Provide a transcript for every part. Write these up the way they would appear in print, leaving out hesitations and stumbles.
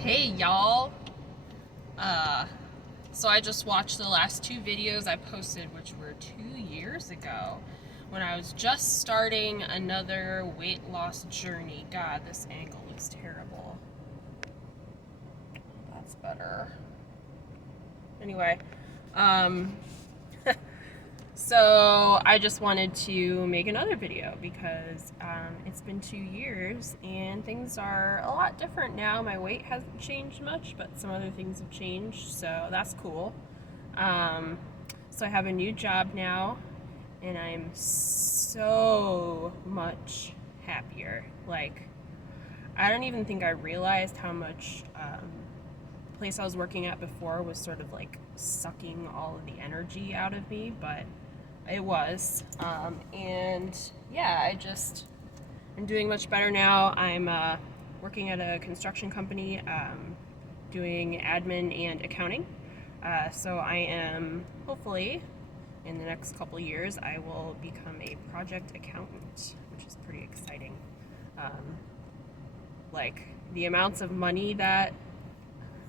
Hey y'all. Uh so I just watched the last two videos I posted, which were 2 years ago when I was just starting another weight loss journey. God, this angle looks terrible. That's better. Anyway, um so I just wanted to make another video because it's been 2 years and things are a lot different now. My weight hasn't changed much, but some other things have changed, so that's cool. Um, so I have a new job now, and I'm so much happier. Like, I don't even think I realized how much the place I was working at before was sort of like sucking all of the energy out of me, but it was. And yeah, I'm doing much better now. I'm working at a construction company, doing admin and accounting. So I am hopefully in the next couple years I will become a project accountant, which is pretty exciting. Um, like the amounts of money that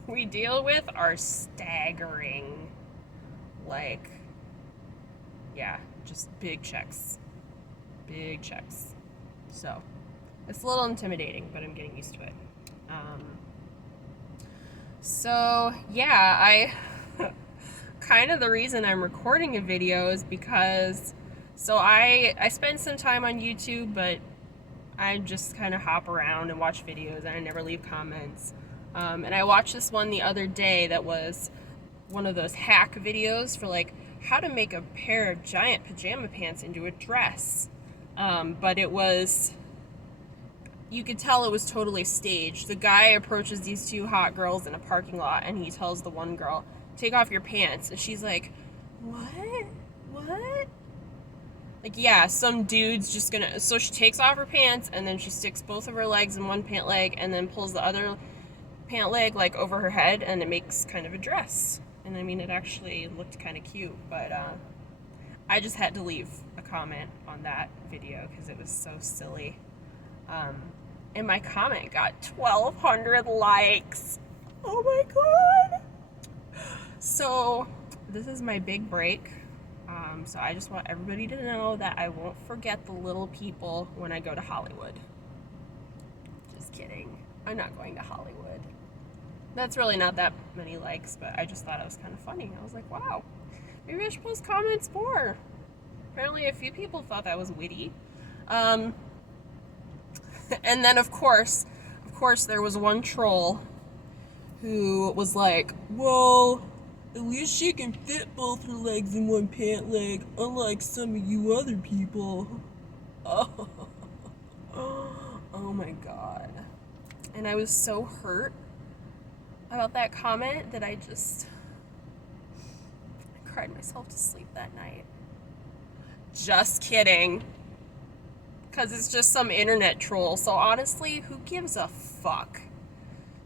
we deal with are staggering. Like, yeah, just big checks, big checks. So it's a little intimidating, but I'm getting used to it. Um, so yeah, I kind of the reason I'm recording a video is because I spend some time on YouTube, but I just kind of hop around and watch videos, and I never leave comments. And I watched this one the other day that was one of those hack videos for like how to make a pair of giant pajama pants into a dress. But it was, you could tell it was totally staged. The guy approaches these two hot girls in a parking lot, and he tells the one girl, "Take off your pants." And she's like, "What? What?" Like, yeah, some dude's just gonna. So she takes off her pants, and then she sticks both of her legs in one pant leg, and then pulls the other pant leg like over her head, and it makes kind of a dress. And I mean, it actually looked kind of cute, but I just had to leave a comment on that video because it was so silly. Um, and my comment got 1,200 likes. Oh my god! So this is my big break. So I just want everybody to know that I won't forget the little people when I go to Hollywood. Just kidding. I'm not going to Hollywood. That's really not that many likes, but I just thought it was kind of funny. I was like, wow, maybe I should post comments more. Apparently, a few people thought that was witty. Um, and then, of course, there was one troll who was like, well, at least she can fit both her legs in one pant leg, unlike some of you other people. Oh, oh my god. And I was so hurt about that comment that I cried myself to sleep that night. Just kidding. Because it's just some internet troll. So honestly, who gives a fuck?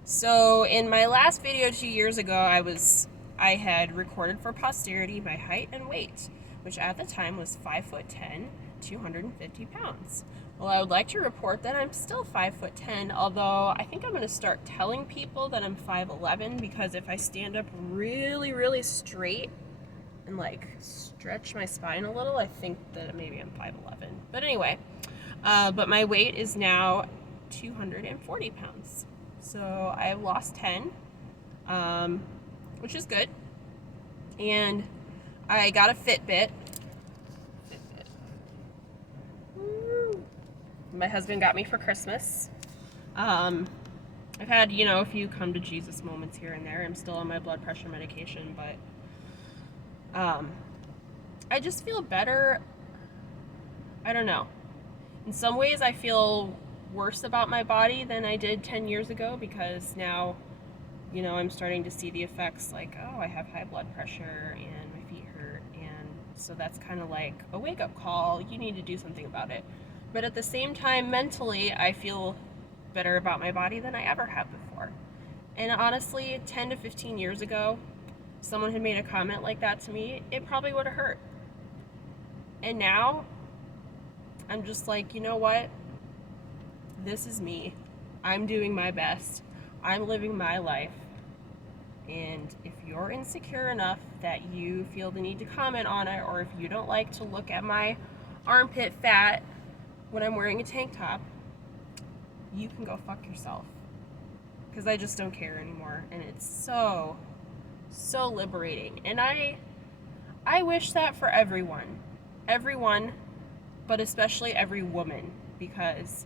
So in my last video 2 years ago, I had recorded for posterity my height and weight, which at the time was 5'10", 250 pounds. Well, I would like to report that I'm still 5'10", although I think I'm going to start telling people that I'm 5'11", because if I stand up really, really straight and like stretch my spine a little, I think that maybe I'm 5'11". But anyway, but my weight is now 240 pounds. So I have lost 10, which is good. And I got a Fitbit. My husband got me for Christmas. I've had, a few come to Jesus moments here and there. I'm still on my blood pressure medication, but I just feel better. I don't know. In some ways, I feel worse about my body than I did 10 years ago, because now, I'm starting to see the effects, like, oh, I have high blood pressure and my feet hurt. And so that's kind of like a wake up call. You need to do something about it. But at the same time, mentally, I feel better about my body than I ever have before. And honestly, 10 to 15 years ago, someone had made a comment like that to me, it probably would have hurt. And now, I'm just like, you know what? This is me. I'm doing my best. I'm living my life. And if you're insecure enough that you feel the need to comment on it, or if you don't like to look at my armpit fat when I'm wearing a tank top, you can go fuck yourself. Because I just don't care anymore. And it's so liberating. And I wish that for everyone. Everyone, but especially every woman. Because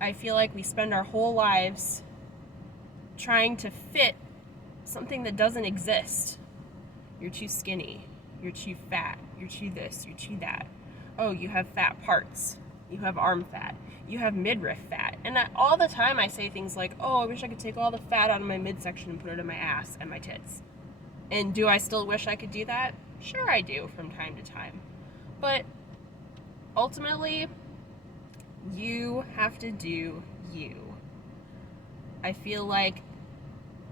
I feel like we spend our whole lives trying to fit something that doesn't exist. You're too skinny. You're too fat. You're too this. You're too that. Oh, you have fat parts. You have arm fat. You have midriff fat. And all the time I say things like, oh, I wish I could take all the fat out of my midsection and put it in my ass and my tits. And do I still wish I could do that? Sure I do from time to time. But ultimately, you have to do you. I feel like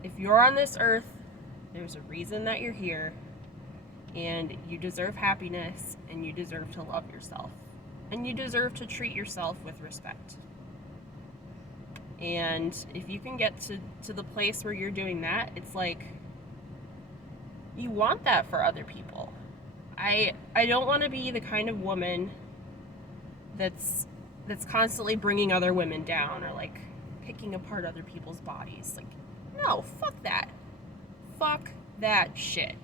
if you're on this earth, there's a reason that you're here, and you deserve happiness, and you deserve to love yourself, and you deserve to treat yourself with respect. And if you can get to the place where you're doing that, it's like you want that for other people. I don't want to be the kind of woman that's constantly bringing other women down, or like picking apart other people's bodies. Like, no, fuck that. Fuck that shit.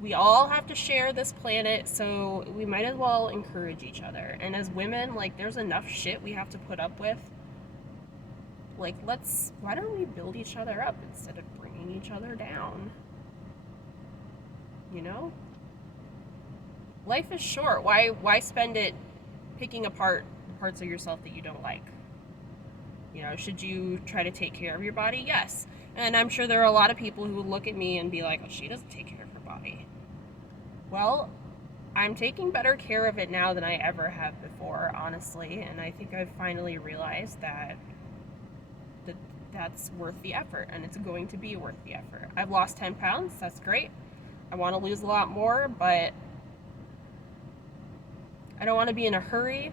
We all have to share this planet, so we might as well encourage each other. And as women, like, there's enough shit we have to put up with. Like, why don't we build each other up instead of bringing each other down? You know? Life is short. Why spend it picking apart parts of yourself that you don't like? You know, should you try to take care of your body? Yes. And I'm sure there are a lot of people who would look at me and be like, oh, she doesn't take care of her body. Well, I'm taking better care of it now than I ever have before, honestly. And I think I've finally realized that that's worth the effort, and it's going to be worth the effort. I've lost 10 pounds. That's great. I want to lose a lot more, but I don't want to be in a hurry,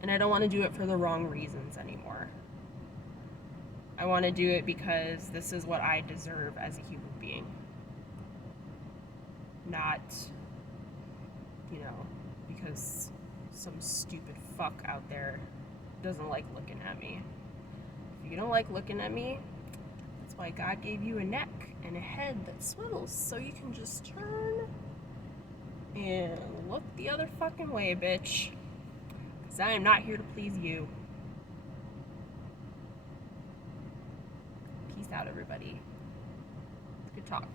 and I don't want to do it for the wrong reasons anymore. I want to do it because this is what I deserve as a human being. Not, because some stupid fuck out there doesn't like looking at me. If you don't like looking at me, that's why God gave you a neck and a head that swivels, so you can just turn and look the other fucking way, bitch. Because I am not here to please you. Peace out, everybody. Good talk.